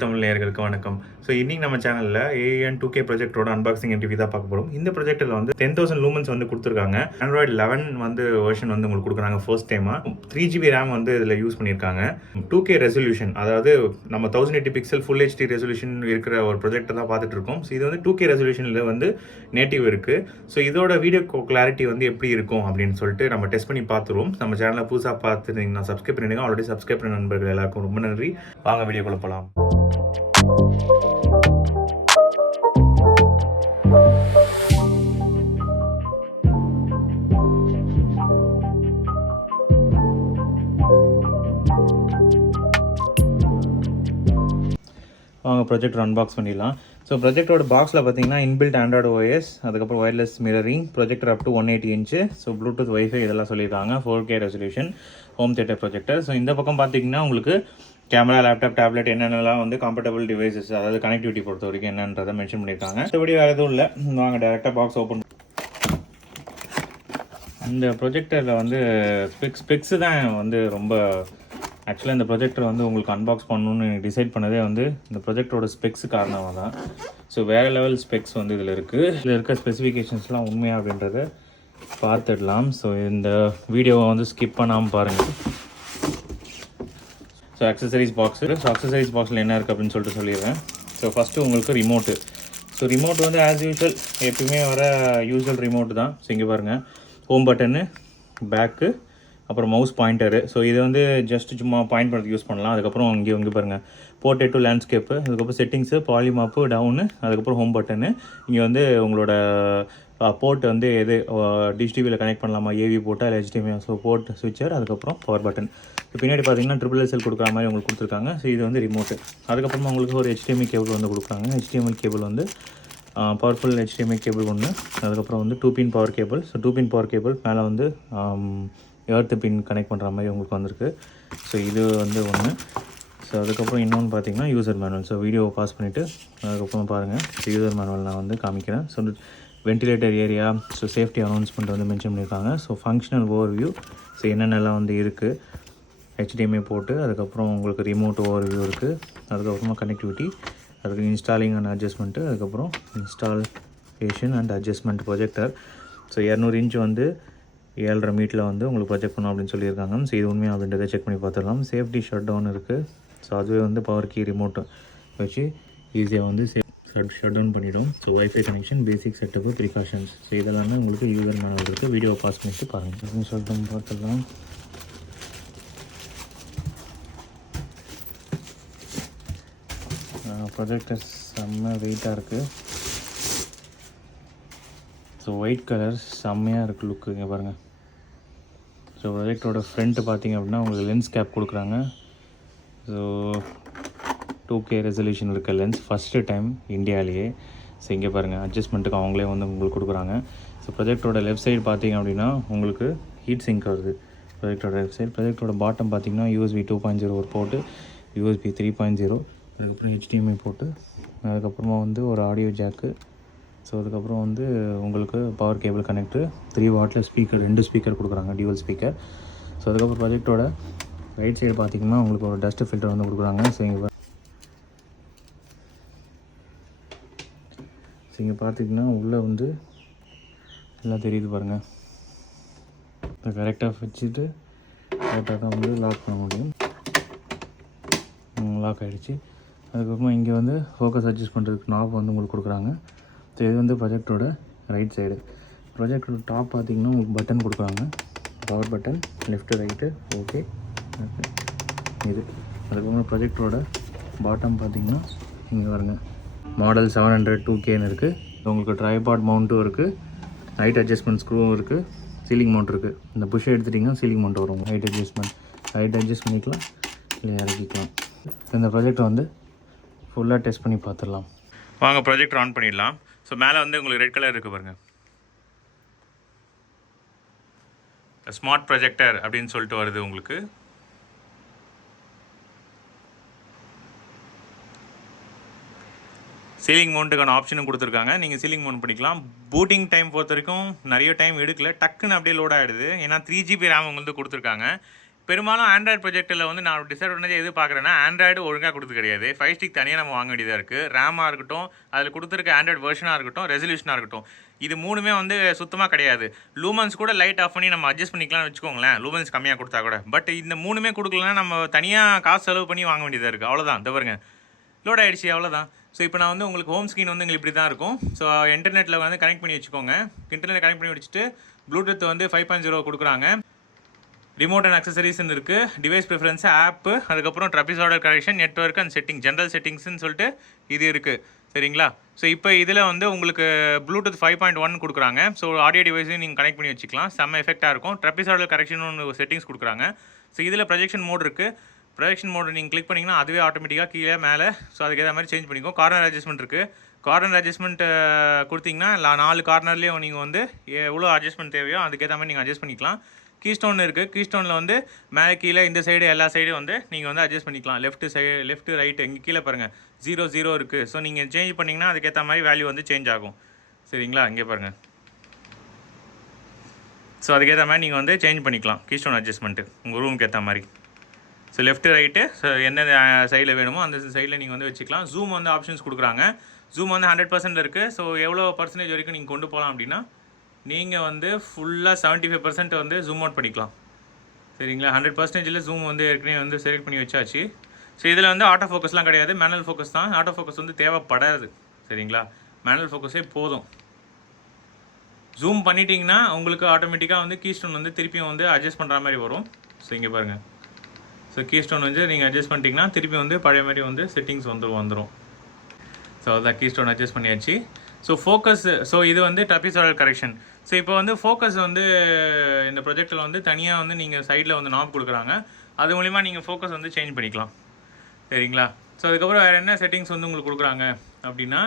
தமிழ் நேயர்களுக்கு வணக்கம். ஸோ இன்னைக்கு நம்ம சேனலில் AUN2K ப்ரொஜெக்டரோட அன்பாக்சிங் ரிவ்யூ தான் பார்க்க போகிறோம். இந்த ப்ரொஜெக்டரில் வந்து 10,000 லூமன்ஸ் வந்து கொடுத்துருக்காங்க. Android 11 வந்து வெர்ஷன் வந்து உங்களுக்கு கொடுக்குறாங்க ஃபர்ஸ்ட் டைமாக. 3GB ரேம் வந்து இதில் யூஸ் பண்ணியிருக்காங்க. 2K ரெசல்யூஷன், அதாவது நம்ம 1080 பிக்சல் ஃபுல் HD ரெசல்யூஷன் இருக்கிற ஒரு ப்ரொஜெக்டர் தான் பார்த்துட்டு இருக்கோம். ஸோ இது வந்து 2K ரெசல்யூஷனில் வந்து நேட்டிவ் இருக்குது. ஸோ இதோட வீடியோ கிளாரிட்டி வந்து எப்படி இருக்கும் அப்படின்னு சொல்லிட்டு நம்ம டெஸ்ட் பண்ணி பார்த்துருவோம். நம்ம சேனலை புதுசாக பார்த்துருந்தீங்கன்னா சப்ஸ்கிரைப் பண்ணிடுங்க. ஆல்ரெடி சப்ஸ்கிரைப் பண்ண நண்பர்கள் எல்லாருக்கும் ரொம்ப நன்றி. வாங்க வீடியோக்குள்ள போகலாம். வாங்க ப்ரொஜெக்டர் அன்பாக்ஸ் பண்ணிடலாம். ஸோ ப்ரொஜெக்டரோட பாக்ஸில் பார்த்தீங்கன்னா இன்பில்ட் ஆண்ட்ராய்டு OS, அதுக்கப்புறம் wireless mirroring, projector up to 180 inch, so Bluetooth wifi இதெல்லாம் சொல்லியிருக்காங்க. 4K resolution home theatre projector. So இந்த பக்கம் பார்த்தீங்கன்னா உங்களுக்கு கேமரா, லேப்டாப், டேப்லெட் என்னென்னலாம் வந்து கம்ஃபர்டபுள் டிவைசஸ், அதாவது கனெக்டிவிட்டி பொறுத்த வரைக்கும் என்னன்றதை மென்ஷன் பண்ணியிருக்காங்க. மற்றபடி வேறு எதுவும் இல்லை. வாங்க டேரெக்டாக பாக்ஸ் ஓப்பன். இந்த ப்ரொஜெக்டரில் வந்து ஸ்பெக்ஸு தான் வந்து ரொம்ப ஆக்சுவலாக இந்த ப்ரொஜெக்டர் வந்து உங்களுக்கு அன்பாக்ஸ் பண்ணணுன்னு டிசைட் பண்ணதே வந்து இந்த ப்ரொஜெக்டரோட ஸ்பெக்ஸு காரணமாக தான். ஸோ வேறு லெவல் ஸ்பெக்ஸ் வந்து இதில் இருக்குது. இதில் இருக்க ஸ்பெசிஃபிகேஷன்ஸ்லாம் உண்மையாக அப்படின்றத பார்த்துடலாம். ஸோ இந்த வீடியோவை வந்து ஸ்கிப் பண்ணாமல் பாருங்கள். So accessories box. So accessories பாக்ஸில் என்ன இருக்குது அப்படின்னு சொல்லிட்டு சொல்லிடுறேன். ஸோ ஃபஸ்ட்டு உங்களுக்கு ரிமோட்டு. ஸோ ரிமோட் வந்து ஆஸ் யூஷுவல் எப்பயுமே வர யூஸ்வல் ரிமோட் தான். ஸோ இங்கே பாருங்கள், ஹோம் பட்டனு, பேக்கு, அப்புறம் மவுஸ் பாயிண்டரு. ஸோ இது வந்து ஜஸ்ட் சும்மா பாயிண்ட் பண்ணுறதுக்கு யூஸ் பண்ணலாம். அதுக்கப்புறம் இங்கே பாருங்கள், போர்ட்ரேட் டு லேண்ட்ஸ்கேப்பு, அதுக்கப்புறம் செட்டிங்ஸு, பாலிமாப்பு, டவுனு, அதுக்கப்புறம் ஹோம் பட்டனு. இங்கே வந்து உங்களோட போர்ட் வந்து எது டிஷ்டிவியில் கனெக்ட் பண்ணலாமா, AV போட்டால் இல்லை HDMI, ஸோ போர்ட் ஸ்விட்சர், அதுக்கப்புறம் பவர் பட்டன். இப்போ பின்னாடி பார்த்தீங்கன்னா SSL கொடுக்குற மாதிரி உங்களுக்கு கொடுத்துருக்காங்க. ஸோ இது வந்து ரிமோட்டு. அதுக்கப்புறமா உங்களுக்கு ஒரு HDMI கேபிள் வந்து கொடுக்குறாங்க. HDMI கேபிள் வந்து பவர்ஃபுல் HDMI கேபிள் ஒன்று, அதுக்கப்புறம் வந்து 2 பின் பவர் கேபிள். ஸோ 2 பின் பவர் கேபிள் மேலே வந்து எர்த்து பின் கனெக்ட் பண்ணுற மாதிரி உங்களுக்கு வந்திருக்கு. ஸோ இது வந்து ஒன்று. ஸோ அதுக்கப்புறம் இன்னொன்று பார்த்தீங்கன்னா யூசர் மேனுவல். ஸோ வீடியோவை பாஸ் பண்ணிவிட்டு அதுக்கப்புறம் பாருங்கள். யூசர் மேனுவல் நான் வந்து காமிக்கிறேன். So ventilator area, so safety announcement வந்து மென்ஷன் பண்ணியிருக்காங்க. ஸோ ஃபங்க்ஷனல் ஓவர்வியூ, ஸோ என்னென்னலாம் வந்து இருக்குது, HDMI போட்டு, அதுக்கப்புறம் உங்களுக்கு ரிமோட் ஓவர்வியூ இருக்குது, அதுக்கப்புறமா கனெக்டிவிட்டி, அதுக்கு இன்ஸ்டாலிங் அண்ட் அட்ஜஸ்ட்மெண்ட்டு, அதுக்கப்புறம் installation and adjustment projector. So 200 inch வந்து 7.5 மீட்டரில் வந்து உங்களுக்கு ப்ரொஜெக்ட் பண்ணணும் அப்படின்னு சொல்லியிருக்காங்க. ஸோ இது உண்மையாக அப்படின்றத செக் பண்ணி பார்த்துடலாம். சேஃப்டி ஷட் டவுன் இருக்குது. ஸோ அதுவே வந்து பவர் கீ ரிமோட்டை வச்சு ஈஸியாக வந்து ஷட் டவுன் பண்ணிவிடும். So wifi connection, basic setup, precautions, so இதெல்லாமே உங்களுக்கு யூசர் மேனுவல் இருக்குது. வீடியோ பாஸ் பண்ணிட்டு பாருங்கள். ஷட் டவுன் பார்த்துடலாம். ப்ரொஜெக்டர் செம்ம வெயிட்டாக இருக்குது. ஸோ ஒயிட் கலர் செம்மையாக இருக்குது லுக்கு. இங்கே பாருங்கள். ஸோ ப்ரொஜெக்டரோட ஃப்ரண்ட்டு பார்த்திங்க அப்படின்னா உங்களுக்கு லென்ஸ் கேப் கொடுக்குறாங்க. ஸோ 2K ரெசல்யூஷன் இருக்க லென்ஸ் ஃபஸ்ட்டு டைம் இந்தியாவிலேயே. ஸோ இங்கே பாருங்கள், அட்ஜஸ்ட்மெண்ட்டுக்கு அவங்களே வந்து உங்களுக்கு கொடுக்குறாங்க. ஸோ ப்ரொஜெக்டரோட லெஃப்ட் சைடு பார்த்திங்க அப்படின்னா உங்களுக்கு ஹீட் சிங்க் வருது. ப்ரொஜெக்டரோட லெஃப்ட் சைடு. ப்ரொஜெக்டரோட பாட்டம் பார்த்திங்கன்னா USB 2.0 ஒரு போட்டு, USB 3.0, அதுக்கப்புறம் HDMI போட்டு, அதுக்கப்புறமா வந்து ஒரு ஆடியோ ஜாக்கு. ஸோ அதுக்கப்புறம் வந்து உங்களுக்கு பவர் கேபிள் கனெக்டர், 3 வாட்டில் ஸ்பீக்கர், 2 ஸ்பீக்கர் கொடுக்குறாங்க, டியூவல் ஸ்பீக்கர். ஸோ அதுக்கப்புறம் ப்ரொஜெக்டரோட ரைட் சைடு பார்த்திங்கன்னா உங்களுக்கு ஒரு டஸ்ட் ஃபில்டர் வந்து கொடுக்குறாங்க. ஸோ இங்கே பார்த்திங்கன்னா உள்ளே வந்து எல்லாம் தெரியுது பாருங்கள். இப்போ கரெக்டாக வச்சுட்டு கரெக்டாக தான் வந்து லாக் பண்ண முடியும். லாக் ஆகிடுச்சு. அதுக்கப்புறமா இங்கே வந்து ஃபோக்கஸ் அட்ஜஸ்ட் பண்ணுறதுக்கு நாப் வந்து உங்களுக்கு கொடுக்குறாங்க. ஸோ இது வந்து ப்ரொஜெக்டரோட ரைட் சைடு. ப்ரொஜெக்டரோட டாப் பார்த்திங்கன்னா உங்களுக்கு பட்டன் கொடுக்குறாங்க. Power button, left, right, okay இது. அதுக்கப்புறம் ப்ரொஜெக்டரோட பாட்டம் பார்த்திங்கன்னா இங்கே பாருங்கள், மாடல் 700 2Kன்னு இருக்குது. உங்களுக்கு ட்ரைபாட் மவுண்ட்டும் இருக்குது, ஹைட் அட்ஜஸ்ட்மெண்ட் ஸ்க்ரூவும் இருக்குது, சீலிங் மவுண்ட் இருக்குது. இந்த புஷ் எடுத்துட்டிங்கன்னா சீலிங் மவுண்ட் வரும். ஹைட் அட்ஜஸ்ட் பண்ணிக்கலாம், இல்லை இறக்கிக்கலாம். இந்த ப்ரொஜெக்டர் வந்து ஃபுல்லாக டெஸ்ட் பண்ணி பார்த்துடலாம். வாங்க ப்ரொஜெக்டர் ஆன் பண்ணிடலாம். ஸோ மேலே வந்து உங்களுக்கு ரெட் கலர் இருக்குது பாருங்கள், ஸ்மார்ட் ப்ரொஜெக்டர் அப்படின்னு சொல்லிட்டு வருது உங்களுக்கு. சீலிங் மவுண்ட்டுக்கான ஆப்ஷனும் கொடுத்துருக்காங்க. நீங்கள் சீலிங் மவுண்ட் பண்ணிக்கலாம். பூட்டிங் டைம் பொறுத்த வரைக்கும் நிறைய டைம் எடுக்கல, டக்குன்னு அப்படியே லோட் ஆகிடுது. ஏன்னா 3GB ரேம் வந்து கொடுத்துருக்காங்க. பெரும்பாலும் ஆண்ட்ராய்டு ப்ரொஜெக்டரில் வந்து நான் டிஸ்அட்வான்டேஜ் எது பார்க்குறேன்னா, ஆண்ட்ராய்டு ஒழுங்காக கொடுத்து கிடையாது. 5 ஸ்டிக் தனியாக நம்ம வாங்க வேண்டியதாக இருக்குது. ரேமாக இருக்கட்டும், அதில் கொடுத்துருக்க ஆண்ட்ராய்டு வெர்ஷனாக இருக்கட்டும், ரெசல்யூஷனாக இருக்கட்டும், இது மூணுமே வந்து சுத்தமாக கிடையாது. லூமன்ஸ் கூட லைட் ஆஃப் பண்ணி நம்ம அட்ஜஸ்ட் பண்ணிக்கலாம்னு வச்சுக்கோங்களேன், லூமன்ஸ் கம்மியாக கொடுத்தா கூட. பட் இந்த மூணுமே கொடுக்கலன்னா நம்ம தனியாக காசு செலவு பண்ணி வாங்க வேண்டியதாக இருக்குது. அவ்வளோதான். இந்த பாருங்க லோட் ஆகிடுச்சு, அவ்வளோதான். ஸோ இப்போ நான் வந்து உங்களுக்கு ஹோம் ஸ்க்ரீன் வந்து உங்களுக்கு இப்படி தான் இருக்கும். ஸோ இன்டர்நெட்டில் வந்து கனெக்ட் பண்ணி வச்சுக்கோங்க. இன்டர்நெட் கனெக்ட் பண்ணி வச்சுட்டு ப்ளூடூத் வந்து 5.0 கொடுக்குறாங்க. ரிமோட் அண்ட் அக்சசரிஸ்ன்னு இருக்குது, டிவைஸ் ப்ரிஃபரன்ஸு, ஆப்பு, அதுக்கப்புறம் trapezoidal correction, network and setting, general செட்டிங்ஸ்னு சொல்லிட்டு இது இருக்குது. சரிங்களா? ஸோ இப்போ இதில் வந்து உங்களுக்கு ப்ளூடூத் 5.1 கொடுக்குறாங்க. ஸோ ஆடியோ டிவைஸையும் நீங்கள் கனெக்ட் பண்ணி வச்சுக்கலாம், செம்ம எஃபெக்டாக இருக்கும். ட்ரபிசாய்டல் கரெக்ஷன் ஒன்று செட்டிங்ஸ் கொடுக்குறாங்க. ஸோ இதில் ப்ரொஜெக்ஷன் மோட் இருக்குது. ப்ரொஜெக்ஷன் மோட் நீங்கள் கிளிக் பண்ணிங்கன்னா அதுவே ஆட்டோமேட்டிக்காக கீழே மேலே ஸோ அதுக்கேற்ற மாதிரி சேஞ்ச் பண்ணிக்கும். கார்னர் அட்ஜஸ்ட்மெண்ட் இருக்குது. கார்னர் அட்ஜஸ்ட்மெண்ட் கொடுத்தீங்கன்னா 4 கார்னர்லேயும் நீங்கள் வந்து எவ்வளோ அட்ஜஸ்ட்மெண்ட் தேவையோ அதுக்கேற்ற மாதிரி நீங்கள் அட்ஜஸ்ட் பண்ணிக்கலாம். கீஸ்டோன் இருக்குது. கீஸ்டோனில் வந்து மேலே கீழே இந்த சைடு எல்லா சைடும் வந்து நீங்கள் வந்து அட்ஜஸ்ட் பண்ணிக்கலாம். லெஃப்ட்டு ரைட்டு இங்கே கீழே பாருங்கள் 0 இருக்குது. ஸோ நீங்கள் சேஞ்ச் பண்ணிங்கன்னா அதுக்கேற்ற மாதிரி வேல்யூ வந்து சேஞ்ச் ஆகும். சரிங்களா? இங்கே பாருங்கள். ஸோ அதுக்கேற்ற மாதிரி நீங்கள் வந்து சேஞ்ச் பண்ணிக்கலாம் கீஸ்டோன் அட்ஜஸ்ட்மெண்ட்டு உங்கள் ரூமுக்கு ஏற்ற மாதிரி. ஸோ லெஃப்ட்டு ரைட்டு ஸோ எந்தெந்த சைடில் வேணுமோ அந்த சைடில் நீங்கள் வந்து வச்சுக்கலாம். ஜூம் வந்து ஆப்ஷன்ஸ் கொடுக்குறாங்க. ஜூம் வந்து 100% இருக்குது. ஸோ எவ்வளோ பர்சன்டேஜ் வரைக்கும் நீங்கள் கொண்டு போகலாம் அப்படின்னா, நீங்கள் வந்து ஃபுல்லாக 75% வந்து ஜூம் அவுட் பண்ணிக்கலாம். சரிங்களா? 100%ல் ஜூம் வந்து ஏற்கனவே வந்து செலக்ட் பண்ணி வச்சாச்சு. ஸோ இதில் வந்து ஆட்டோ ஃபோக்கஸ்லாம் கிடையாது, மேனுவல் ஃபோக்கஸ் தான். ஆட்டோ ஃபோக்கஸ் வந்து தேவைப்படாது. சரிங்களா? மேனுவல் ஃபோக்கஸே போதும். ஜூம் பண்ணிட்டீங்கன்னா உங்களுக்கு ஆட்டோமேட்டிக்காக வந்து கீஸ்டோன் வந்து திருப்பியும் வந்து அட்ஜஸ்ட் பண்ணுற மாதிரி வரும். ஸோ இங்கே பாருங்கள். ஸோ கீஸ்டோன் வந்து நீங்கள் அட்ஜஸ்ட் பண்ணிட்டீங்கன்னா திருப்பி வந்து பழைய மாதிரி வந்து செட்டிங்ஸ் வந்துடும். ஸோ அதான் கீஸ்டோன் அட்ஜஸ்ட் பண்ணியாச்சு. ஸோ ஃபோக்கஸ், ஸோ இது வந்து ட்ரபிசாய்டல் கரெக்ஷன். ஸோ இப்போ வந்து ஃபோக்கஸ் வந்து இந்த ப்ரொஜெக்டில் வந்து தனியாக வந்து நீங்கள் சைடில் வந்து நாப் கொடுக்குறாங்க. அது மூலிமா நீங்கள் ஃபோக்கஸ் வந்து சேஞ்ச் பண்ணிக்கலாம். சரிங்களா? ஸோ அதுக்கப்புறம் வேறு என்ன செட்டிங்ஸ் வந்து உங்களுக்கு கொடுக்குறாங்க அப்படின்னா,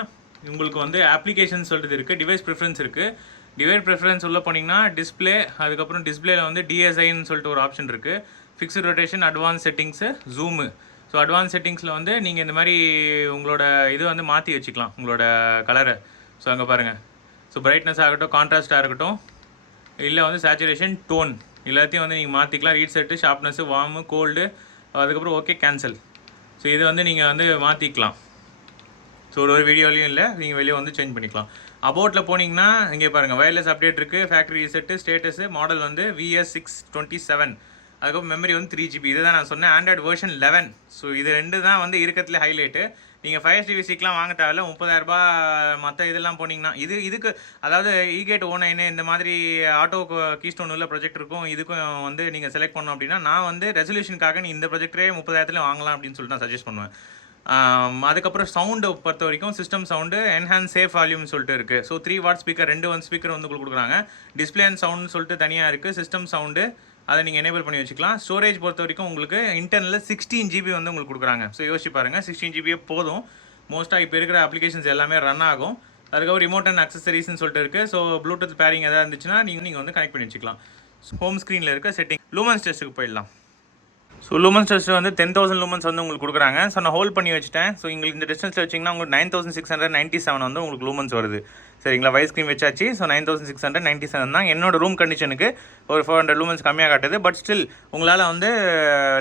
உங்களுக்கு வந்து அப்ளிகேஷன் சொல்லிட்டு இருக்குது, டிவைஸ் ப்ரிஃபரன்ஸ் இருக்குது. டிவைஸ் ப்ரிஃபரன்ஸ் உள்ளே போனீங்கன்னா டிஸ்பிளே, அதுக்கப்புறம் டிஸ்பிளேல வந்து டிஎஸ்ஐன்னு சொல்லிட்டு ஒரு ஆப்ஷன் இருக்குது. Fixed rotation, advance settings, zoom. So advance செட்டிங்ஸில் வந்து நீங்கள் இந்த மாதிரி உங்களோட இது வந்து மாற்றி வச்சுக்கலாம், உங்களோட கலரை. ஸோ அங்கே பாருங்கள். ஸோ பிரைட்னஸ் ஆகட்டும், கான்ட்ராஸ்ட்டாக இருக்கட்டும், இல்லை வந்து சேச்சுரேஷன், டோன் எல்லாத்தையும் வந்து நீங்கள் மாற்றிக்கலாம். Reset, sharpness, warm, cold, அதுக்கப்புறம் ஓகே, கேன்சல். ஸோ இது வந்து நீங்கள் வந்து மாற்றிக்கலாம். ஸோ ஒரு வீடியோலையும் இல்லை, நீங்கள் வெளியே வந்து சேஞ்ச் பண்ணிக்கலாம். அபவுட்டில் போனீங்கன்னா இங்கே பாருங்கள், வயர்லெஸ் அப்டேட் இருக்குது, ஃபேக்ட்ரி ரீசெட்டு, ஸ்டேட்டஸு, மாடல் வந்து VS627, அதுக்கப்புறம் மெமரி வந்து 3GB. இதை தான் நான் சொன்னேன், ஆண்ட்ராய்டு வெர்ஷன் 11. ஸோ இது ரெண்டு தான் வந்து இருக்கிறதுல ஹைலைட்டு. நீங்கள் 5STV6லாம் வாங்க தேவையில்ல, 30,000 மற்ற இதெல்லாம் போனீங்கன்னா இதுக்கு அதாவது ஈகேட் 09 இந்த மாதிரி ஆட்டோ கீஸ்டோன் உள்ள ப்ரொஜெக்டருக்கும் இதுக்கும் வந்து நீங்கள் செலக்ட் பண்ணோம் அப்படின்னா, நான் வந்து ரெசல்யூஷனுக்காக நீ இந்த ப்ரொஜெக்டரே 30,000 வாங்கலாம் அப்படின்னு சொல்லிட்டு நான் சஜஸ்ட் பண்ணுவேன். அதுக்கப்புறம் சவுண்டு பொறுத்த வரைக்கும் சிஸ்டம் சவுண்டு என்ஹான்ஸ் சேஃப் வால்யூம்னு சொல்லிட்டு இருக்குது. ஸோ 3 வாட் ஸ்பீக்கர், 2 ஸ்பீக்கர் வந்து உங்களுக்கு கொடுக்குறாங்க. டிஸ்பிளே அண்ட் சவுண்ட்னு சொல்லிட்டு தனியாக இருக்குது. சிஸ்டம் சவுண்டு அதை நீங்கள் எனேபிள் பண்ணி வச்சுக்கலாம். ஸ்டோரேஜ் பொறுத்த வரைக்கும் உங்களுக்கு இன்டர்னலில் 16GB வந்து உங்களுக்கு கொடுக்குறாங்க. ஸோ யோசிச்சு பாருங்கள், 16GB போதும். மோஸ்ட்டாக இப்போ இருக்கிற அப்ளிகேஷன்ஸ் எல்லாமே ரன் ஆகும். அதுக்கப்புறம் ரிமோட் அண்ட் அக்சசரிஸ்ன்னு சொல்லிட்டு இருக்குது. ஸோ ப்ளூடூத் பேரிங் எதாவது இருந்துச்சுன்னா நீங்கள் வந்து கனெக்ட் பண்ணி வச்சுக்கலாம். ஹோம் ஸ்க்ரீனில் இருக்க செட்டிங். லூமன்ஸ் டெஸ்ட்டுக்கு போயிடலாம். ஸோ லூமன்ஸ் டெஸ்ட் வந்து 10,000 லூமன்ஸ் வந்து உங்களுக்கு கொடுக்குறாங்க. ஸோ நான் ஹோல்ட் பண்ணி வச்சுட்டேன். ஸோ உங்களுக்கு இந்த டிஸ்டன்ஸில் வச்சிங்கன்னா உங்களுக்கு 9697 வந்து உங்களுக்கு லூமன்ஸ் வருது. சரிங்களா? வைஸ் ஸ்க்ரீன் வச்சாச்சு. ஸோ 9697 தான். என்னோட ரூம் கண்டிஷனுக்கு ஒரு 400 லூமன்ஸ் கம்மியாக காட்டுது. பட் ஸ்டில் உங்களால் வந்து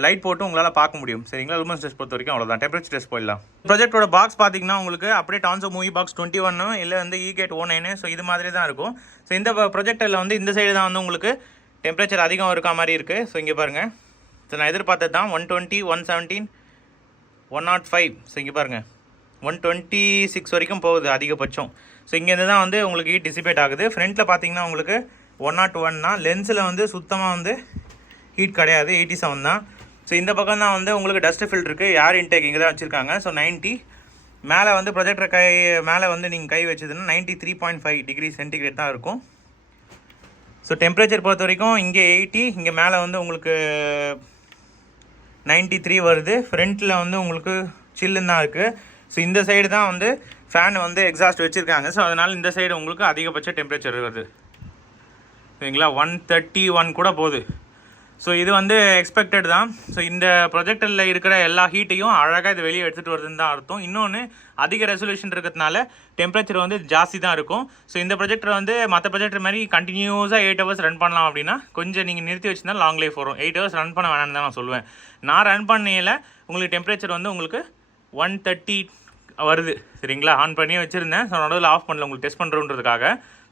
லைட் போட்டு உங்களால் பார்க்க முடியும். சரிங்களா? லூமன்ஸ் டெஸ்ட் பொறுத்த வரைக்கும் அவ்வளோதான். டெம்பரேச்சர் டெஸ்ட் போயிடலாம். ப்ரொஜெக்டோட பாக்ஸ் பார்த்தீங்கன்னா உங்களுக்கு அப்படியே டான்சோ மூவி பாக்ஸ் 21 இல்லை வந்து ஈகேட் 09. ஸோ இது மாதிரி தான் இருக்கும். ஸோ இந்த ப்ரொஜெக்டரில் வந்து இந்த சைடு தான் வந்து உங்களுக்கு டெம்பரேச்சர் அதிகம் இருக்க மாதிரி இருக்குது. ஸோ இங்கே பாருங்கள். ஸோ நான் எதிர்பார்த்தது தான் 120, 117, 105. ஸோ இங்கே பாருங்கள் 126 வரைக்கும் போகுது அதிகபட்சம். ஸோ இங்கேருந்து தான் வந்து உங்களுக்கு ஹீட் டிசிபேட் ஆகுது. ஃப்ரண்ட்டில் பார்த்தீங்கன்னா உங்களுக்கு 101 தான். லென்ஸில் வந்து சுத்தமாக வந்து ஹீட் கிடையாது, 87 தான். ஸோ இந்த பக்கம் தான் வந்து உங்களுக்கு டஸ்ட் ஃபில்டர் இருக்குது, ஏர் இன்டேக் இங்கே தான் வச்சுருக்காங்க. ஸோ 90. மேலே வந்து ப்ரொஜெக்டர் மேலே வந்து நீங்கள் கை வச்சதுன்னா 93.5 டிகிரி சென்டிகிரேட் தான் இருக்கும். ஸோ டெம்பரேச்சர் பொறுத்த வரைக்கும் இங்கே 80, இங்கே மேலே வந்து உங்களுக்கு 93 வருது. ஃப்ரண்ட்டில் வந்து உங்களுக்கு சில்லுன்னு தான் இருக்குது. ஸோ இந்த சைடு தான் வந்து ஃபேன் வந்து எக்ஸாஸ்ட் வச்சுருக்காங்க. ஸோ அதனால் இந்த சைடு உங்களுக்கு அதிகபட்ச டெம்பரேச்சர் வருது. சரிங்களா? 131 கூட போகுது. ஸோ இது வந்து எக்ஸ்பெக்டட் தான். ஸோ இந்த ப்ரொஜெக்டரில் இருக்கிற எல்லா ஹீட்டையும் அழகாக இது வெளியே எடுத்துகிட்டு வருதுன்னு தான் அர்த்தம். இன்னொன்று அதிக ரெசல்யூஷன் இருக்கிறதுனால டெம்பரேச்சர் வந்து ஜாஸ்தி தான் இருக்கும். ஸோ இந்த ப்ரொஜெக்டர் வந்து மற்ற ப்ரொஜெக்டர் மாதிரி கண்டினியூஸாக 8 ஹவர்ஸ் ரன் பண்ணலாம் அப்படின்னா கொஞ்சம் நீங்கள் நிறுத்தி வச்சுருந்தா லாங் லைஃப் வரும். 8 ஹவர்ஸ் ரன் பண்ண வேணாம்னு தான் நான் சொல்லுவேன். நான் ரன் பண்ணையில் உங்களுக்கு டெம்பரேச்சர் வந்து உங்களுக்கு 130 வருது சரிங்களா. ஆன் பண்ணி வச்சுருந்தேன். ஸோ நடுவில் ஆஃப் பண்ணல உங்களுக்கு டெஸ்ட் பண்ணுறதுக்காக.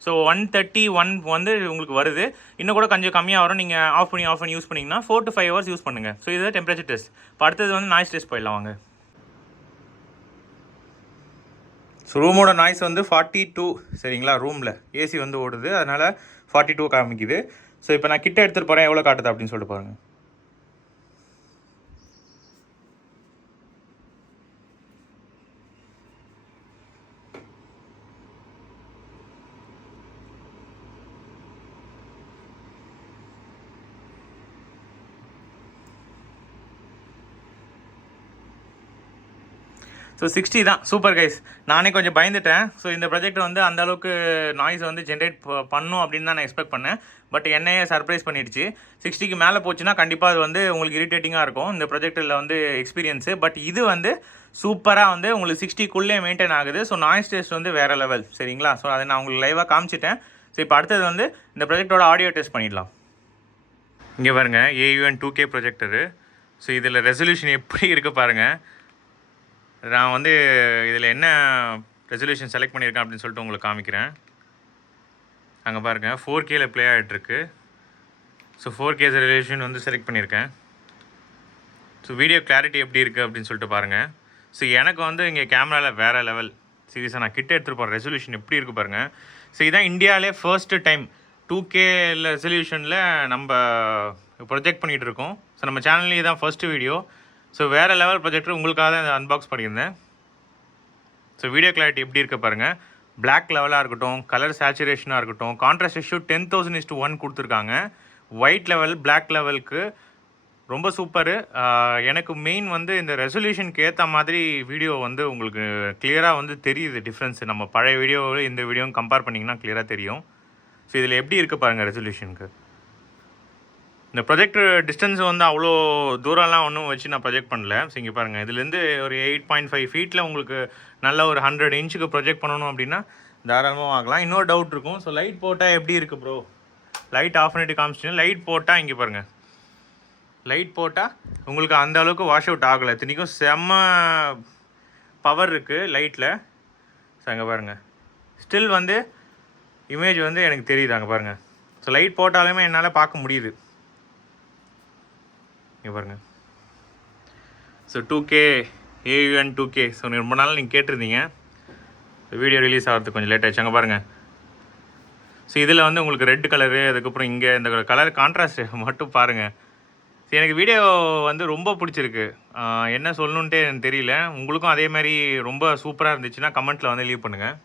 ஸோ 131 வந்து உங்களுக்கு வருது. இன்னும் கூட கொஞ்சம் கம்மியாக வரும். நீங்கள் ஆஃப் பண்ணி யூஸ் பண்ணிங்கன்னா 4 to 5 ஹவர்ஸ் யூஸ் பண்ணுங்கள். ஸோ இதுதான் டெம்பரேச்சர் டெஸ்ட். இப்போ அடுத்தது வந்து நாய்ஸ் டெஸ்ட் போயிடலாம் வாங்க. ஸோ ரூமோட நாய்ஸ் வந்து 42 சரிங்களா. ரூமில் ஏசி வந்து ஓடுது, அதனால் 42 காமிக்குது. ஸோ இப்போ நான் கிட்ட எடுத்துகிட்டு போகிறேன், எவ்வளோ காட்டுது அப்படின்னு சொல்லிட்டு பாருங்கள். ஸோ 60 தான். Super guys. நானே கொஞ்சம் பயந்துட்டேன். ஸோ இந்த ப்ரொஜெக்டர் வந்து அந்தளவுக்கு நாய்ஸ் வந்து ஜென்ரேட் பண்ணும் அப்படின்னு தான் நான் எக்ஸ்பெக்ட் பண்ணேன். பட் என்னையே சர்ப்ரைஸ் பண்ணிடுச்சு. 60க்கு மேலே போச்சுன்னா கண்டிப்பாக அது வந்து உங்களுக்கு இரிட்டேட்டிங்காக இருக்கும் இந்த ப்ரொஜெக்டரில் வந்து எக்ஸ்பீரியன்ஸு. பட் இது வந்து சூப்பராக வந்து உங்களுக்கு 60க்குள்ளே மெயின்டைன் ஆகுது. ஸோ நாய்ஸ் டெஸ்ட் வந்து வேறு லெவல் சரிங்களா. ஸோ அதை நான் உங்களுக்கு லைவாக காமிச்சிட்டேன். ஸோ இப்போ அடுத்தது வந்து இந்த ப்ரொஜெக்டரோட ஆடியோ டெஸ்ட் பண்ணிடலாம். இங்கே பாருங்கள், AUN 2K ப்ரொஜெக்டரு. ஸோ இதில் ரெசல்யூஷன் எப்படி இருக்குது பாருங்கள். நான் வந்து இதில் என்ன ரெசல்யூஷன் செலக்ட் பண்ணியிருக்கேன் அப்படின்னு சொல்லிட்டு உங்களுக்கு காமிக்கிறேன். அங்கே பாருங்கள் 4Kயில் ப்ளே ஆகிட்டுருக்கு. ஸோ 4K ரெசல்யூஷன் வந்து செலக்ட் பண்ணியிருக்கேன். ஸோ வீடியோ கிளாரிட்டி எப்படி இருக்குது அப்படின்னு சொல்லிட்டு பாருங்கள். ஸோ எனக்கு வந்து இங்கே கேமராவில் வேறு லெவல். சீரியஸாக நான் கிட்ட எடுத்துகிட்டு போகிற ரெசல்யூஷன் எப்படி இருக்குது பாருங்கள். ஸோ இதான் இந்தியாவிலே ஃபர்ஸ்ட்டு டைம் 2K ரெசல்யூஷனில் நம்ம ப்ரொஜெக்ட் பண்ணிகிட்டு இருக்கோம். ஸோ நம்ம சேனல்லேயே தான் ஃபர்ஸ்ட்டு வீடியோ. ஸோ வேறு லெவல் ப்ரொஜெக்டர் உங்களுக்காக தான் இதை அன்பாக்ஸ் பண்ணியிருந்தேன். ஸோ வீடியோ கிளாரிட்டி எப்படி இருக்க பாருங்கள். பிளாக் லெவலாக இருக்கட்டும், கலர் சேச்சுரேஷனாக இருக்கட்டும், கான்ட்ராஸ்ட் ரேஷியோ 10,000:1 கொடுத்துருக்காங்க. ஒயிட் லெவல் பிளாக் லெவலுக்கு ரொம்ப சூப்பரு. எனக்கு மெயின் வந்து இந்த ரெசல்யூஷனுக்கு ஏற்ற மாதிரி வீடியோ வந்து உங்களுக்கு கிளியராக வந்து தெரியுது டிஃப்ரென்ஸு. நம்ம பழைய வீடியோவில் இந்த வீடியோவும் கம்பேர் பண்ணிங்கன்னா கிளியராக தெரியும். ஸோ இதில் எப்படி இருக்குது பாருங்கள் ரெசல்யூஷனுக்கு. இந்த ப்ரொஜெக்டர் டிஸ்டன்ஸ் வந்து அவ்வளோ தூரம்லாம் ஒன்றும் வச்சு நான் ப்ரொஜெக்ட் பண்ணல. ஸோ இங்கே பாருங்கள், இதுலேருந்து ஒரு 8.5 ஃபீட்டில் உங்களுக்கு நல்ல ஒரு 100 இன்ச்சுக்கு ப்ரொஜெக்ட் பண்ணணும் அப்படின்னா தாராளமாக ஆகலாம். இன்னொரு டவுட் இருக்கும். ஸோ லைட் போட்டால் எப்படி இருக்குது ப்ரோ, லைட் ஆஃப் பண்ணிட்டு காமிச்சிட்டேன். லைட் போட்டால் இங்கே பாருங்கள், லைட் போட்டால் உங்களுக்கு அந்த அளவுக்கு வாஷ் அவுட் ஆகலை. இத்தனைக்கும் செம்ம பவர் இருக்குது லைட்டில். ஸோ அங்கே பாருங்கள், ஸ்டில் வந்து இமேஜ் வந்து எனக்கு தெரியுது. அங்கே பாருங்கள். ஸோ லைட் போட்டாலுமே என்னால் பார்க்க முடியுது. இங்கே பாருங்கள். So 2K AUN 2K. So ரொம்ப நாள் நீங்கள் கேட்டிருந்தீங்க. வீடியோ ரிலீஸ் ஆகிறதுக்கு கொஞ்சம் லேட் ஆகிடுச்சு. அங்கே பாருங்கள். ஸோ இதில் வந்து உங்களுக்கு ரெட் கலரு, அதுக்கப்புறம் இங்கே இந்த கலர் கான்ட்ராஸ்ட்டு மட்டும் பாருங்கள். ஸோ எனக்கு வீடியோ வந்து ரொம்ப பிடிச்சிருக்கு. என்ன சொல்லணுன்ட்டே எனக்கு தெரியல. உங்களுக்கும் அதே மாதிரி ரொம்ப சூப்பராக இருந்துச்சுன்னா கமெண்ட்டில் வந்து லீவ் பண்ணுங்கள்.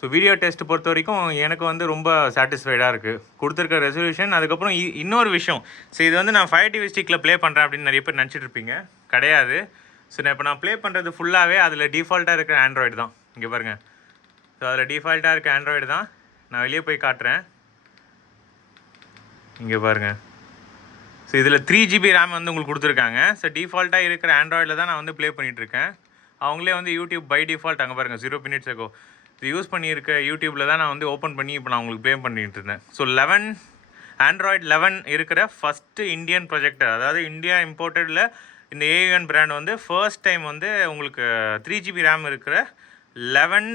ஸோ வீடியோ டெஸ்ட் பொறுத்த வரைக்கும் எனக்கு வந்து ரொம்ப சாட்டிஸ்ஃபைடாக இருக்குது கொடுத்துருக்க ரெசல்யூஷன். அதுக்கப்புறம் இன்னொரு விஷயம், ஸோ இது வந்து நான் 5 TV ஸ்டிக்கில் ப்ளே பண்ணுறேன் அப்படின்னு நிறைய பேர் நினச்சிட்டு இருப்பீங்க. கிடையாது. ஸோ நான் இப்போ நான் ப்ளே பண்ணுறது ஃபுல்லாகவே அதில் டிஃபால்ட்டாக இருக்கிற ஆண்ட்ராய்டு தான். இங்கே பாருங்கள். ஸோ அதில் டிஃபால்ட்டாக இருக்க ஆண்ட்ராய்டு தான். நான் வெளியே போய் காட்டுறேன். இங்கே பாருங்கள். ஸோ இதில் 3GB RAM வந்து உங்களுக்கு கொடுத்துருக்காங்க. ஸோ டிஃபால்ட்டாக இருக்கிற ஆண்ட்ராய்டில் தான் நான் வந்து ப்ளே பண்ணிகிட்ருக்கேன். அவங்களே வந்து யூடியூப் பை டிஃபால்ட் அங்கே பாருங்கள் 0 minutes ago இது யூஸ் பண்ணியிருக்க யூடியூப்பில் தான் நான் வந்து ஓப்பன் பண்ணி இப்போ நான் உங்களுக்கு ப்ளே பண்ணிகிட்டு இருந்தேன். ஸோ ஆண்ட்ராய்டு 11 இருக்கிற ஃபஸ்ட்டு இந்தியன் ப்ரொஜெக்டர், அதாவது இந்தியா இம்போர்ட்டடில் இந்த AUN பிராண்ட் வந்து ஃபர்ஸ்ட் டைம் வந்து உங்களுக்கு 3GB RAM இருக்கிற 11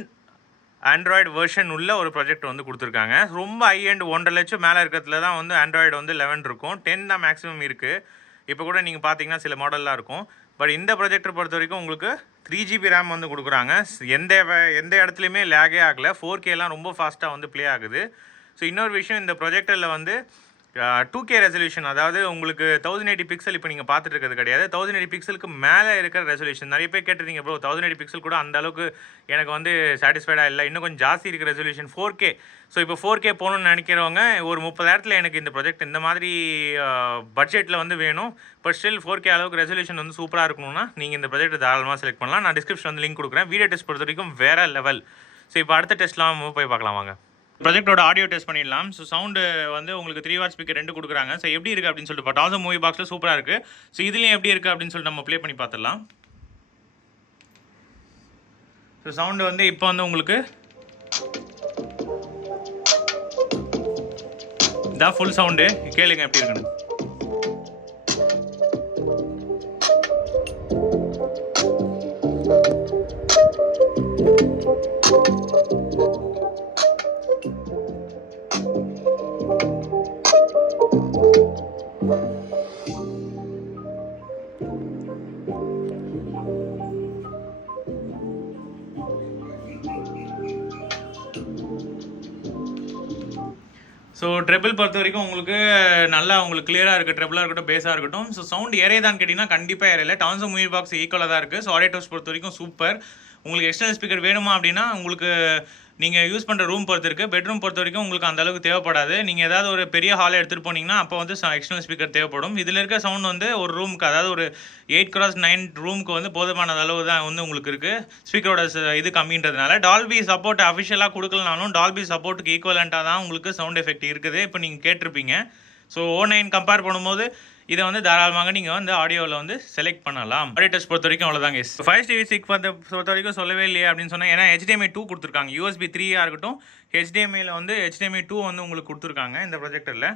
ஆண்ட்ராய்டு வெர்ஷன் உள்ள ஒரு ப்ரொஜெக்ட் வந்து கொடுத்துருக்காங்க. ரொம்ப ஹை அண்ட் 1.5 லட்சம் மேலே இருக்கிறதுல தான் வந்து ஆண்ட்ராய்டு வந்து 11 இருக்கும். 10 தான் மேக்ஸிமம் இருக்குது. இப்போ கூட நீங்கள் பார்த்தீங்கன்னா சில மாடல்லாம் இருக்கும். பட் இந்த ப்ரொஜெக்டர் பொறுத்த வரைக்கும் உங்களுக்கு 3GB RAM வந்து கொடுக்குறாங்க. எந்த இடத்துலையுமே லேகே ஆகலை. 4Kலாம் ரொம்ப ஃபாஸ்ட்டாக வந்து ப்ளே ஆகுது. ஸோ இன்னொரு விஷயம், இந்த ப்ரொஜெக்டரில் வந்து 2K ரெசல்யூஷன், அதாவது உங்களுக்கு 1080 பிக்சல் இப்போ நீங்கள் பார்த்துட்டு இருக்கிறது கிடையாது. 1080 பிக்சலுக்கு மேலே இருக்கிற ரெசல்யூஷன். நிறைய பேர் கேட்டிருந்தீங்க ப்ரோ 1080 பிக்சல் கூட அந்த அளவுக்கு எனக்கு வந்து சாட்டிஸ்ஃபைடாக இல்லை, இன்னும் கொஞ்சம் ஜாஸ்தி இருக்கிற ரெசல்யூஷன் 4K. ஸோ இப்போ 4K போகணுன்னு நினைக்கிறவங்க ஒரு 30,000 எனக்கு இந்த ப்ரொஜெக்ட் இந்த மாதிரி பட்ஜெட்டில் வந்து வேணும், பட் ஸ்டில் 4K அளவுக்கு ரெசல்யூஷன் வந்து சூப்பராக இருக்கணும்னா நீங்கள் இந்த ப்ரொஜெக்ட் தாராளமாக செலக்ட் பண்ணலாம். நான் டிஸ்கிரிப்ஷன் வந்து லிங்க் கொடுக்குறேன். வீடியோ டெஸ்ட் பொறுத்த வரைக்கும் வேறு லெவல். ஸோ இப்போ அடுத்த டெஸ்ட்லாம் போய் பார்க்கலாம் வாங்க. ப்ராஜெக்டோட ஆடியோ டெஸ்ட் பண்ணிடலாம். ஸோ சவுண்டு வந்து உங்களுக்கு 3 வாட் ஸ்பீக்கர் 2 கொடுக்குறாங்க. ஸோ எப்படி இருக்குது அப்படின்னு சொல்லிட்டு பார்த்தா மூவி பாக்ஸில் சூப்பராக இருக்குது. ஸோ இதுலேயும் எப்படி இருக்குது அப்படின்னு சொல்லிட்டு நம்ம ப்ளே பண்ணி பார்த்துடலாம். ஸோ சவுண்டு வந்து இப்போ வந்து உங்களுக்கு இதான் ஃபுல் சவுண்டு. கேளுங்க எப்படி இருக்குன்னு. ஸோ ட்ரெபிள் பொறுத்த வரைக்கும் உங்களுக்கு நல்லா உங்களுக்கு கிளியராக இருக்குது. ட்ரெபிளாக இருக்கட்டும், பேஸாக இருக்கட்டும். ஸோ சவுண்ட் ஏறையதான்னு கேட்டிங்கன்னா கண்டிப்பாக ஏறையில. டான்ஸோ மூவி பாக்ஸ் ஈக்குவலாக தான் இருக்குது. ஸோ ஆடியோ டெஸ்ட் பொறுத்த வரைக்கும் சூப்பர். உங்களுக்கு எக்ஸ்டர்னல் ஸ்பீக்கர் வேணுமா அப்படின்னா உங்களுக்கு நீங்கள் யூஸ் பண்ணுற ரூம் பொறுத்து இருக்குது. பெட்ரூம் பொறுத்த வரைக்கும் உங்களுக்கு அந்த அளவுக்கு தேவைப்படாது. நீங்கள் ஏதாவது ஒரு பெரிய ஹாலை எடுத்துகிட்டு போனீங்கன்னா அப்போ வந்து எக்ஸ்டர்னல் ஸ்பீக்கர் தேவைப்படும். இதில் இருக்க சவுண்ட் வந்து ஒரு ரூமுக்கு, அதாவது ஒரு 8x9 ரூமுக்கு வந்து போதுமான அளவு தான் வந்து உங்களுக்கு இருக்குது. ஸ்பீக்கரோட இது கம்மின்றதுனால டால்பி சப்போர்ட் அஃபிஷியலாக கொடுக்கலனாலும் டால்பி சப்போர்ட்டுக்கு ஈக்குவலண்ட்டாக தான் உங்களுக்கு சவுண்ட் எஃபெக்ட் இருக்குது. இப்போ நீங்கள் கேட்டிருப்பீங்க. ஸோ O9 கம்பேர் பண்ணும்போது இதை வந்து தாராளமாக நீங்கள் வந்து ஆடியோவில் வந்து செலக்ட் பண்ணலாம். ஆடியோ டெஸ்ட் பொறுத்த வரைக்கும் அவ்வளோதாங்க. 5TV6 பொறுத்த வரைக்கும் சொல்லவே இல்லையே அப்படின்னு சொன்னால், ஏன்னா HDMI 2 கொடுத்துருக்காங்க. USB 3 இருக்கட்டும், HDMIயில் வந்து HDMI 2 வந்து உங்களுக்கு கொடுத்துருக்காங்க இந்த ப்ரொஜெக்டரில்.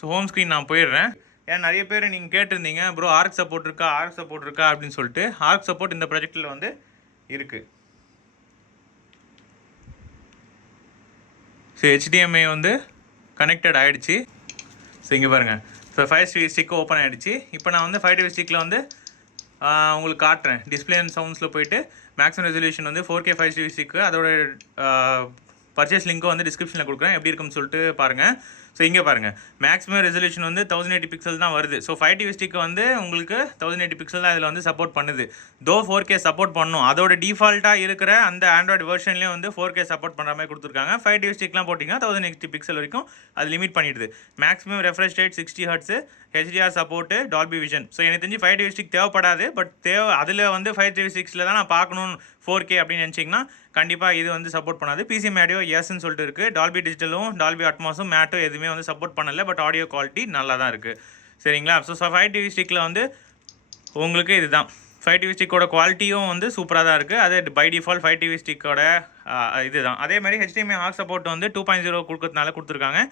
ஸோ ஹோம் ஸ்க்ரீன் நான் போயிடுறேன். ஏன்னா நிறைய பேர் நீங்கள் கேட்டிருந்தீங்க, ப்ரோ ஆர்க் சப்போர்ட் இருக்கா அப்படின்னு சொல்லிட்டு. ஆர்க் சப்போர்ட் இந்த ப்ரொஜெக்டில் வந்து இருக்குது. ஸோ HDMI வந்து கனெக்டட் ஆகிடுச்சு. ஸோ இங்கே பாருங்கள். ஸோ 5TV ஸ்டிக்கு ஓப்பன் ஆகிடுச்சு. இப்போ நான் வந்து 5TV ஸ்டிக்கில் வந்து உங்களுக்கு காட்டுறேன். டிஸ்பிளே அண்ட் சவுண்ட்ஸில் போயிட்டு மேக்ஸிமம் ரெசல்யூஷன் வந்து 4K 5TV ஸ்டிக்கு, அதோட பர்ச்சேஸ் லிங்க்கும் வந்து டிஸ்கிரிப்ஷனில் கொடுக்குறேன். எப்படி இருக்குன்னு சொல்லிட்டு பாருங்கள். ஸோ இங்கே பாருங்கள், மேக்ஸிமம் ரெசல்யூஷன் வந்து 1080 பிக்சல் தான் வருது. ஸோ 5TV ஸ்டிக்கு வந்து உங்களுக்கு 1080 பிக்சல் தான் இதில் வந்து சப்போர்ட் பண்ணுது. 4K சப்போர்ட் பண்ணும். அதோட டிஃபால்ட்டாக இருக்கிற அந்த ஆண்ட்ராய்டு வெர்ஷன்லேயே வந்து 4K சப்போர்ட் பண்ணுற மாதிரி கொடுத்துருக்காங்க. 5TV ஸ்டிக்லாம் போட்டிங்கன்னா 1080 பிக்சல் வரைக்கும் அது லிமிட் பண்ணிடுது. Maximum refresh rate 60 Hz, HDR support, Dolby vision. So எனக்கு தெரிஞ்சு 5TV ஸ்டிக் தேவைப்படாது. பட் அதில் வந்து 5TV ஸ்டிக்ஸில் தான் நான் பார்க்கணும் 4K அப்படின்னு நினச்சிங்கன்னா கண்டிப்பாக இது வந்து சப்போர்ட் பண்ணாது. பிசிஎம் ஆடியோ எஸ்ன்னு சொல்லிட்டு இருக்குது. டால்பி டிஜிட்டலும் டால்பி அட்மாஸும் மேட்டும் எதுவுமே வந்து சப்போர்ட் பண்ணலை. பட் ஆடியோ குவாலிட்டி நல்லா தான் இருக்குது. சரிங்களா? ஸோ 5TV ஸ்டிக்கில் வந்து உங்களுக்கு இதுதான் 5TV ஸ்டிக்கோட குவாலிட்டியும் வந்து சூப்பராக தான் இருக்குது. அது பை டிஃபால்ட் 5TV ஸ்டிக்கோட இதுதான். அதே மாதிரி HDMI ஆர்க் சப்போர்ட் வந்து 2.0 கொடுக்கறதுனால கொடுத்துருக்காங்க.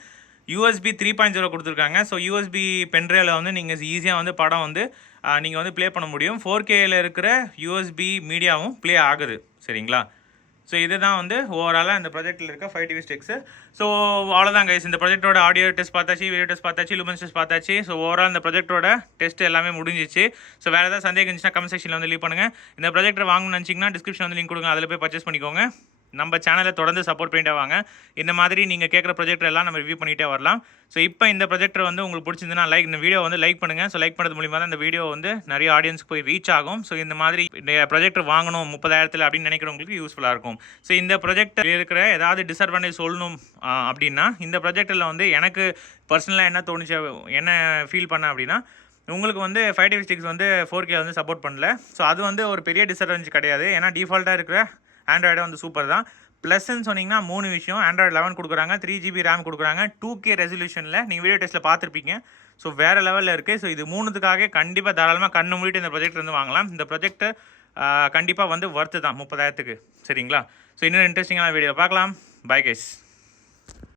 USB 3.0 கொடுத்துருக்காங்க. ஸோ USB பென்ட்ரைவில் வந்து நீங்கள் ஈஸியாக வந்து படம் வந்து நீங்கள் வந்து ப்ளே பண்ண முடியும். 4Kயில் இருக்கிற USB மீடியாவும் ப்ளே ஆகுது. சரிங்களா? ஸோ இதுதான் வந்து ஓவராலாக இந்த ப்ராஜெக்ட்டில் இருக்க 5TV ஸ்டிக்ஸு. ஸோ அவ்வளோதான் கைஸ். இந்த ப்ராஜெக்டோட ஆடியோ டெஸ்ட் பார்த்தாச்சு, வீடியோ டெஸ்ட் பார்த்தாச்சு, லூமன்ஸ் டெஸ்ட் பார்த்தாச்சு. ஸோ ஓவரால் இந்த ப்ராஜெக்டோட டெஸ்ட் எல்லாமே முடிஞ்சிச்சு. ஸோ வேறு ஏதாவது சந்தேகம் இருந்துச்சுன்னா கமெண்ட் செக்ஷனில் வந்து லீவ் பண்ணுங்கள். இந்த ப்ராஜெக்டர் வாங்கணும்னு நினச்சிங்கன்னா டிஸ்கிரிப்ஷன் வந்து லிங்க் கொடுங்க, அதில் போய் பர்ச்சேஸ் பண்ணிக்கோங்க. நம்ம சேனலை தொடர்ந்து சப்போர்ட் பண்ணிட்டே வாங்க. இந்த மாதிரி நீங்கள் கேட்குற ப்ராஜெக்டர் எல்லாம் நம்ம ரிவ்யூ பண்ணிகிட்டே வரலாம். ஸோ இப்போ இந்த ப்ராஜெக்டர் வந்து உங்களுக்கு பிடிச்சிருந்துன்னா இந்த வீடியோ வந்து லைக் பண்ணுங்கள். ஸோ லைக் பண்ணுறது மூலிமா தான் இந்த வீடியோ வந்து நிறைய ஆடியன்ஸ்க்கு போய் ரீச் ஆகும். ஸோ இந்த மாதிரி ப்ராஜெக்டர் வாங்கணும் 30,000 அப்படின்னு நினைக்கிறவங்களுக்கு யூஸ்ஃபுல்லாக இருக்கும். ஸோ இந்த ப்ராஜெக்டர் இருக்கிற ஏதாவது டிஸ்அட்வான்டேஜ் சொல்லணும் அப்படின்னா, இந்த ப்ராஜெக்டரில் வந்து எனக்கு பர்சனலாக என்ன தோணுச்சு, என்ன ஃபீல் பண்ணேன் அப்படின்னா, உங்களுக்கு வந்து 5TV ஸ்டிக்ஸ் வந்து 4K வந்து சப்போர்ட் பண்ணல. ஸோ அது வந்து ஒரு பெரிய டிஸ்அட்வான்டேஜ் கிடையாது. ஏன்னா டிஃபால்ட்டாக இருக்கிற ஆண்ட்ராய்டு வந்து சூப்பர் தான். ப்ளஸ்ன்னு சொன்னீங்கன்னா 3 விஷயம். ஆண்ட்ராய்டு 11 கொடுக்குறாங்க, 3GB ரேம் கொடுக்குறாங்க, 2K ரெசல்யூஷனில் நீங்கள் வீடியோ டெஸ்ட்டில் பார்த்துருப்பீங்க. ஸோ வேறு லெவலில் இருக்குது. ஸோ இது 3த்துக்காக கண்டிப்பாக தாராளமாக கண்ணு மூடிட்டு இந்த ப்ராஜெக்ட் வந்து வாங்கலாம். இந்த ப்ராஜெக்ட் கண்டிப்பாக வந்து ஒர்த்து தான் 30,000க்கு. சரிங்களா? ஸோ இன்னும் இன்ட்ரெஸ்டிங்கான வீடியோ பார்க்கலாம். Bye guys.